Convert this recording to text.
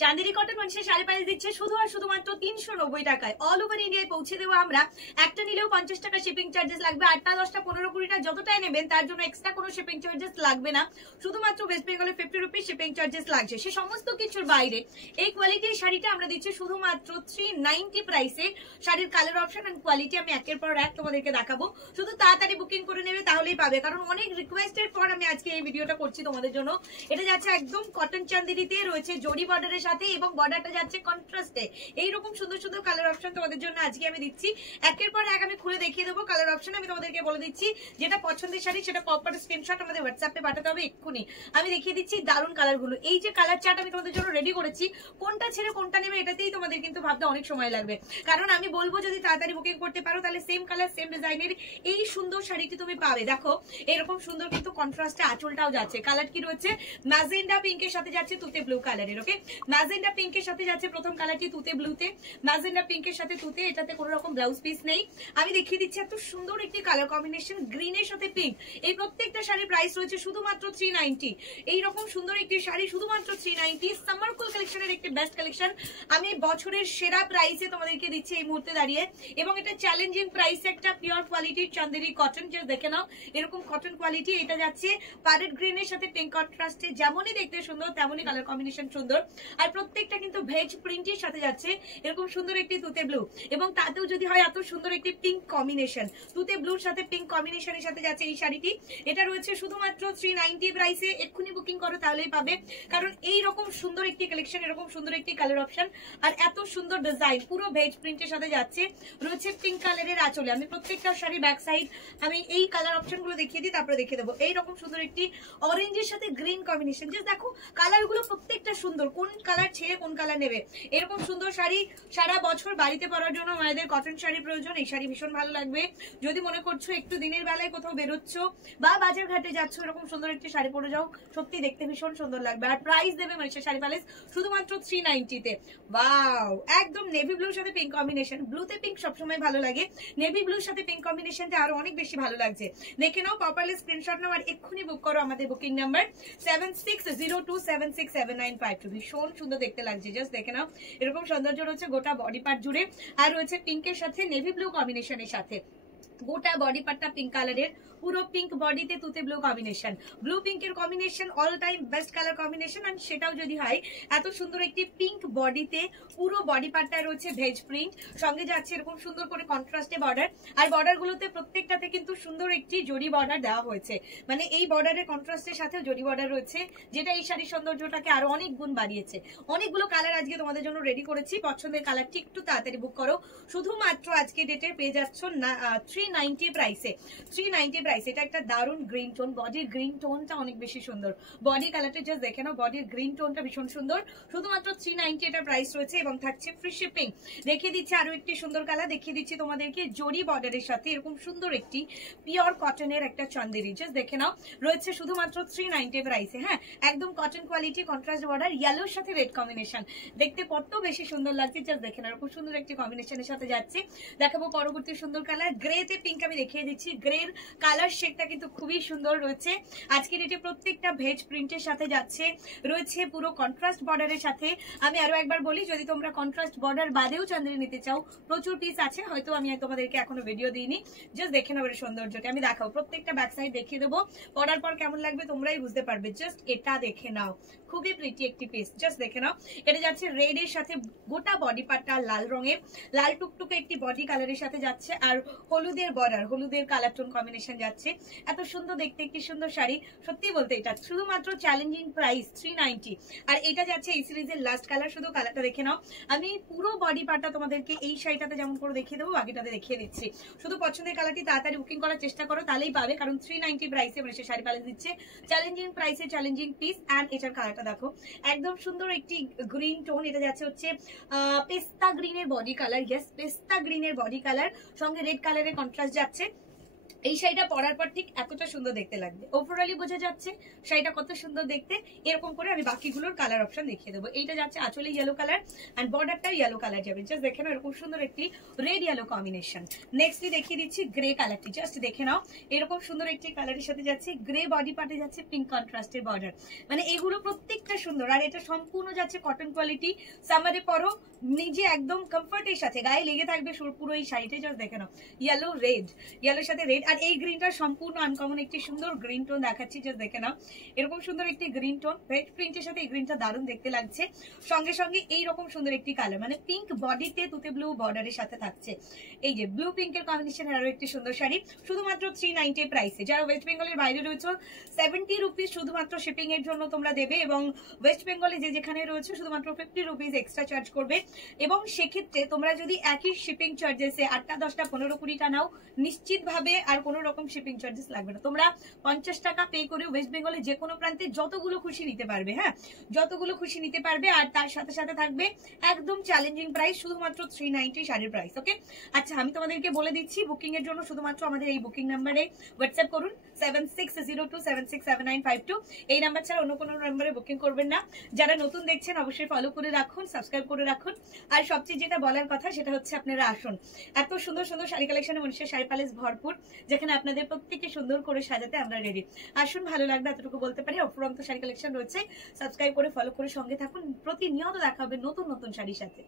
চাঁদেরি cotton মানুষের sari price দিচ্ছে শুধু আর শুধুমাত্র 390 টাকায়। অল ওভার ইন্ডিয়ায় পৌঁছে দেবো আমরা। একটা নিলেও 50 টাকা শিপিং চার্জেস লাগবে। 8টা 10টা 15 20টা যতটাই নেবেন তার জন্য এক্সট্রা কোনো শিপিং চার্জেস লাগবে না। শুধুমাত্র ওয়েস্ট বেঙ্গলে 50 রুপিস শিপিং চার্জেস লাগছে। সে সমস্ত কিছুর বাইরে এই কোয়ালিটির শাড়িটা আমরা দিচ্ছি শুধুমাত্র 390 প্রাইসে। শাড়ির কালার অপশন এন্ড কোয়ালিটি আমি একের পর এক তোমাদেরকে দেখাবো। শুধু তাড়াতাড়ি বুকিং করে নেবে তাহলেই পাবে, কারণ অনেক রিকোয়েস্টের পর আমি আজকে এই ভিডিওটা করছি তোমাদের জন্য। এটা যাচ্ছে একদম কটন চান্দেরিতে, রয়েছে জরি বর্ডারের সাথে এবং বর্ডারটা যাচ্ছে কন্ট্রাস্টে। এইরকম সুন্দর সুন্দর কালার অপশন তোমাদের জন্য আজকে আমি দিচ্ছি। একের পর এক আমি খুলে দেখিয়ে দেবো কালার অপশন। আমি তোমাদেরকে বলে দিচ্ছি যেটা পছন্দের শাড়ি সেটা প্রপার স্ক্রিনশট আমাদের হোয়াটসঅ্যাপে পাঠাতে হবে এক্ষুনি। আমি দেখিয়ে দিচ্ছি দারুণ কালারগুলো। এই যে কালার চার্ট আমি তোমাদের জন্য রেডি করেছি, কোনটা ছেড়ে কোনটা নেবে এটাতেই তোমাদের কিন্তু ভাবতে অনেক সময় লাগবে, কারণ আমি বলবো যদি তাড়াতাড়ি বুকিং করতে পারো তাহলে সেম কালার সেম ডিজাইনের এই সুন্দর শাড়িটি তুমি পাবে। দেখো এরকম সুন্দর কিন্তু কন্ট্রাস্টে আঁচলটাও যাচ্ছে। কালার কি রয়েছে? ম্যাজেন্ডা পিঙ্কের সাথে যাচ্ছে তুতে ব্লু কালারের। ওকে, ম্যাজেন্ডা পিঙ্কের সাথে যাচ্ছে প্রথম কালারটি তুতে ব্লুতে, ম্যাজেন্ডা পিঙ্কের সাথে তুতে। এটাতে কোনো রকম ব্লাউজ পিস নেই। আমি দেখিয়ে দিচ্ছি এত সুন্দর একটি কালার কম্বিনেশন গ্রিনের সাথে পিঙ্ক। এই প্রত্যেকটা শাড়ির প্রাইস রয়েছে শুধুমাত্র 390। এইরকম সুন্দর একটি শাড়ি শুধুমাত্র 390। সামার কুল কালেকশনের একটি বেস্ট কালেকশন আমি বছরের সেরা প্রাইসে তোমাদেরকে দিচ্ছি এই মুহূর্তে দাঁড়িয়ে, এবং এটা চ্যালেঞ্জিং প্রাইসে একটা পিওর কোয়ালিটির চান্দেরি কটন। যে দেখে নাও এরকম কটন কোয়ালিটি। এটা যাচ্ছে প্যারেট গ্রিনের সাথে পিঙ্ক কন্ট্রাস্টে, যেমনই দেখতে সুন্দর তেমনই কালার কম্বিনেশন সুন্দর। আর প্রত্যেকটা কিন্তু ভেজ প্রিন্টের সাথে যাচ্ছে এরকম সুন্দর একটি তুতে ব্লু, এবং তাতেও যদি হয় এত সুন্দর একটি পিঙ্ক কম্বিনেশন। তুতে ব্লুর সাথে পিঙ্ক কম্বিনেশনের সাথে যাচ্ছে এই শাড়িটি। এটা রয়েছে শুধুমাত্র 390 প্রাইসে। এক্ষুনি বুকিং করো তাহলেই পাবে, কারণ এইরকম সুন্দর একটি কালেকশন, এরকম সুন্দর একটি কালার অপশন আর এত সুন্দর ডিজাইন পুরো ভেজ প্রিন্টের সাথে যাচ্ছে। রয়েছে পিঙ্ক কালারের আঁচলে। আমি প্রত্যেকটা শাড়ি ব্যাক সাইড আমি এই কালার অপশন গুলো দেখিয়ে দিই, তারপরে দেখিয়ে দেবো। এইরকম সুন্দর একটি অরেঞ্জের সাথে গ্রিন কম্বিনেশন। জাস্ট দেখো কালার গুলো প্রত্যেকটা সুন্দর, কোন কালার ছেড়ে কোন কালার নেবে। এরকম সুন্দর শাড়ি সারা বছর বাড়িতে পরার জন্য মায়েদের কটন শাড়ির প্রয়োজন। এই শাড়ি ভীষণ ভালো লাগবে যদি মনে করছো একটু দিনের বেলায় কোথাও বেরোচ্ছ বা বাজার ঘাটে যাচ্ছ, এরকম সুন্দর একটি শাড়ি পরে যাও, সত্যি দেখতে ভীষণ সুন্দর লাগবে। আর প্রাইস দেবে মনীষা শাড়ি প্যালেস শুধুমাত্র 390 তে। ওয়াও, একদম নেভি ব্লুর সাথে পিঙ্ক কম্বিনেশন। ব্লুতে পিঙ্ক সবসময় ভালো লাগে, নেভি ব্লুর সাথে পিঙ্ক কম্বিনেশনটা আরো অনেক বেশি ভালো লাগছে। দেখে নাও, প্রপারলি স্ক্রিনশট নাও আর এক্ষুনি বুক করো আমাদের বুকিং নাম্বার 7602767952। ভীষণ সুন্দর দেখতে লাগছে, জাস্ট দেখে নাও। এরকম সৌন্দর্য রয়েছে গোটা বডি পার্ট জুড়ে, আর রয়েছে পিঙ্কের সাথে নেভি ব্লু কম্বিনেশনের সাথে। গোটা বডি পার্টটা পিঙ্ক কালারের, পুরো পিঙ্ক বডিতে তুতে ব্লু কম্বিনেশন। ব্লু পিঙ্কের combination all time best colour combination. আর সেটাও যদি হয় এত সুন্দর একটি পিঙ্ক বডিতে পুরো বডি পার্টটা রয়েছে ভেজ প্রিন্ট, সঙ্গে যাচ্ছে এরকম সুন্দর করে কন্ট্রাস্টে বর্ডার। আর বর্ডার গুলোতে প্রত্যেকটাতে কিন্তু সুন্দর একটি জরি বর্ডার দেওয়া হয়েছে, মানে এই বর্ডারের কন্ট্রাস্টের সাথে জরি বর্ডার রয়েছে, যেটা এই শাড়ির সৌন্দর্যটাকে আরো অনেক গুণ বাড়িয়েছে। অনেকগুলো কালার আজকে তোমাদের জন্য রেডি করেছি। পছন্দের কালারটি একটু তাড়াতাড়ি বুক করো। শুধুমাত্র আজকে ডেটে পেয়ে যাচ্ছ 390 প্রাইসে। 390 প্রাইস। এটা একটা দারুণ গ্রিন টোন, বডির গ্রিন টোনটা অনেক বেশি সুন্দর। বডি কালারটা জাস্ট দেখে নাও, বডির গ্রিন টোনটা ভীষণ সুন্দর। শুধুমাত্র 390 এটা প্রাইস রয়েছে এবং থাকছে ফ্রি শিপিং। দেখিয়ে দিচ্ছি আরো একটি সুন্দর কালার, দেখিয়ে দিচ্ছি তোমাদেরকে জরি বর্ডারের সাথে এরকম সুন্দর একটি পিওর কটনের একটা চান্দেরি। জাস্ট দেখে নাও, রয়েছে শুধুমাত্র 390 প্রাইসে। হ্যাঁ, একদম কটন কোয়ালিটি, কন্ট্রাস্ট বর্ডার, ইয়েলোর সাথে রেড কম্বিনেশন। দেখতে কত বেশি সুন্দর লাগছে, জাস্ট দেখে নাও। খুব সুন্দর একটি কম্বিনেশনের সাথে যাচ্ছে। দেখাবো পরবর্তী সুন্দর কালার, গ্রেতে পিঙ্ক। আমি দেখিয়ে দিচ্ছি গ্রের কালার শেডটা কিন্তু খুবই সুন্দর রয়েছে। আজকের এটি প্রত্যেকটা ভেজ প্রিন্টের সাথে যাচ্ছে, রয়েছে পুরো কন্ট্রাস্ট বর্ডারের সাথে। আমি আরো একবার বলি, যদি তোমরা কন্ট্রাস্ট বর্ডার বাদেও চান্দেরি নিতে চাও, প্রচুর পিস আছে, হয়তো আমি তোমাদেরকে এখনো ভিডিও দিইনি। জাস্ট দেখে নাও এর সৌন্দর্যটা। আমি দেখাবো প্রত্যেকটা ব্যাক সাইড দেখিয়ে দেবো, পরার পর কেমন লাগবে তোমরাই বুঝতে পারবে। জাস্ট এটা দেখে নাও, খুবই প্রিটি একটি পিস। জাস্ট দেখে নাও, এটা যাচ্ছে রেড এর সাথে, গোটা বডি পার্টটা লাল রঙের, লাল টুকটুকে একটি বডি কালারের সাথে যাচ্ছে, আর হলুদের বর্ডার, হলুদের কালার টোন কম্বিনেশন যাচ্ছে। এত সুন্দর দেখতে একটি সুন্দর শাড়ি। সত্যি বলতে এটা শুধুমাত্র চ্যালেঞ্জিং প্রাইস 390। আর এটা যাচ্ছে এই সিরিজের লাস্ট কালার, শুধু কালারটা দেখে নাও। আমি পুরো বডি পার্টটা তোমাদেরকে এই শাড়িটাতে যেমন করে দেখিয়ে দেবো, বাকিটাতে দেখিয়ে দিচ্ছি। শুধু পছন্দের কালারটি তাড়াতাড়ি বুকিং করার চেষ্টা করো, তাহলেই পাবে, কারণ 390 প্রাইসে মানে সে শাড়ি প্যালেস দিচ্ছে চ্যালেঞ্জিং প্রাইসে চ্যালেঞ্জিং পিস। অ্যান্ড এটার কালারটা দেখো, একদম সুন্দর একটি গ্রিন টোন। এটা যাচ্ছে হচ্ছে পেস্তা গ্রিনের বডি কালার। ইয়েস, পেস্তা গ্রিনের বডি কালার, সঙ্গে রেড কালারের কন্ট্রাস্ট যাচ্ছে। এই শাড়িটা পরার পর ঠিক এতটা সুন্দর দেখতে লাগবে। ওভারঅলি বোঝা যাচ্ছে শাড়িটা কত সুন্দর দেখতে। এরকম করে আমি বাকিগুলোর কালার অপশন দেখিয়ে দেবো। এইটা যাচ্ছে আঁচলে ইয়েলো কালার এন্ড বর্ডারটা ইয়েলো কালার যাবে। জাস্ট দেখে নাও এরকম সুন্দর একটি রেড ইয়েলো কম্বিনেশন। নেক্সটলি দেখিয়ে দিচ্ছি গ্রে কালারটি, জাস্ট দেখে নাও এরকম সুন্দর একটি কালারের সাথে যাচ্ছে গ্রে বডি পার্টে যাচ্ছে পিঙ্ক কন্ট্রাস্টের বর্ডার। মানে এগুলো প্রত্যেকটা সুন্দর। আর এটা সম্পূর্ণ যাচ্ছে কটন কোয়ালিটি। সামারে পরো নিজে একদম কমফর্টের সাথে গায়ে লেগে থাকবে পুরো এই শাড়িটা। জাস্ট দেখে নাও ইয়েলো রেড, ইয়েলোর সাথে রেড। আর এই গ্রিনটা সম্পূর্ণ আনকমন একটি সুন্দর গ্রিন টোন দেখাচ্ছি, জাস্ট দেখে নাও এরকম সুন্দর একটি গ্রিন টোন। রেড প্রিন্টের সাথে এই গ্রিনটা দারুণ দেখতে লাগছে। সঙ্গে সঙ্গে এইরকম সুন্দর একটি কালার, মানে পিঙ্ক বডিতে তুতে ব্লু বর্ডারের সাথে থাকছে। এই যে ব্লু পিঙ্কের কম্বিনেশনের আরো একটি সুন্দর শাড়ি, শুধুমাত্র 390 প্রাইসে। যারা ওয়েস্ট বেঙ্গলের বাইরে রয়েছে 70 রুপিস শুধুমাত্র শিপিং এর জন্য তোমরা দেবে, এবং ওয়েস্ট বেঙ্গলে যে যেখানে রয়েছে শুধুমাত্র 50 রুপিস এক্সট্রা চার্জ করবে। এবং সেক্ষেত্রে তোমরা যদি একই শিপিং চার্জেসে 8টা 10টা 15 20টা নাও, নিশ্চিত ভাবে আর কোনো রকম শিপিং চার্জেস লাগবে না। তোমরা 50 টাকা পে করে ওয়েস্ট বেঙ্গলে যে কোনো প্রান্তে যতগুলো খুশি নিতে পারবে। হ্যাঁ, যতগুলো খুশি নিতে পারবে। আর তার সাথে সাথে থাকবে একদম চ্যালেঞ্জিং প্রাইস, শুধুমাত্র 390 শাড়ির প্রাইস। ওকে, আচ্ছা আমি তোমাদেরকে বলে দিচ্ছি বুকিং এর জন্য শুধুমাত্র আমাদের এই বুকিং নাম্বারে হোয়াটসঅ্যাপ করুন 7602767952। এই নাম্বার ছাড়া অন্য কোনো নাম্বারে বুকিং করবেন না। যারা নতুন দেখছেন অবশ্যই ফলো করে রাখুন, সাবস্ক্রাইব করে রাখুন। আর সবচেয়ে যেটা বলার কথা সেটা হচ্ছে আপনারা আসুন। এত সুন্দর সুন্দর শাড়ি কালেকশনে মনীষা শাড়ি প্যালেস ভরপুর, যেখানে আপনাদের প্রত্যেককে সুন্দর করে সাজাতে আমরা রেডি। আসুন, ভালো লাগবে এতটুকু বলতে পারি। অফুরন্ত শাড়ি কালেকশন রয়েছে, সাবস্ক্রাইব করে ফলো করে সঙ্গে থাকুন। প্রতিনিয়ত দেখা হবে নতুন নতুন শাড়ির সাথে।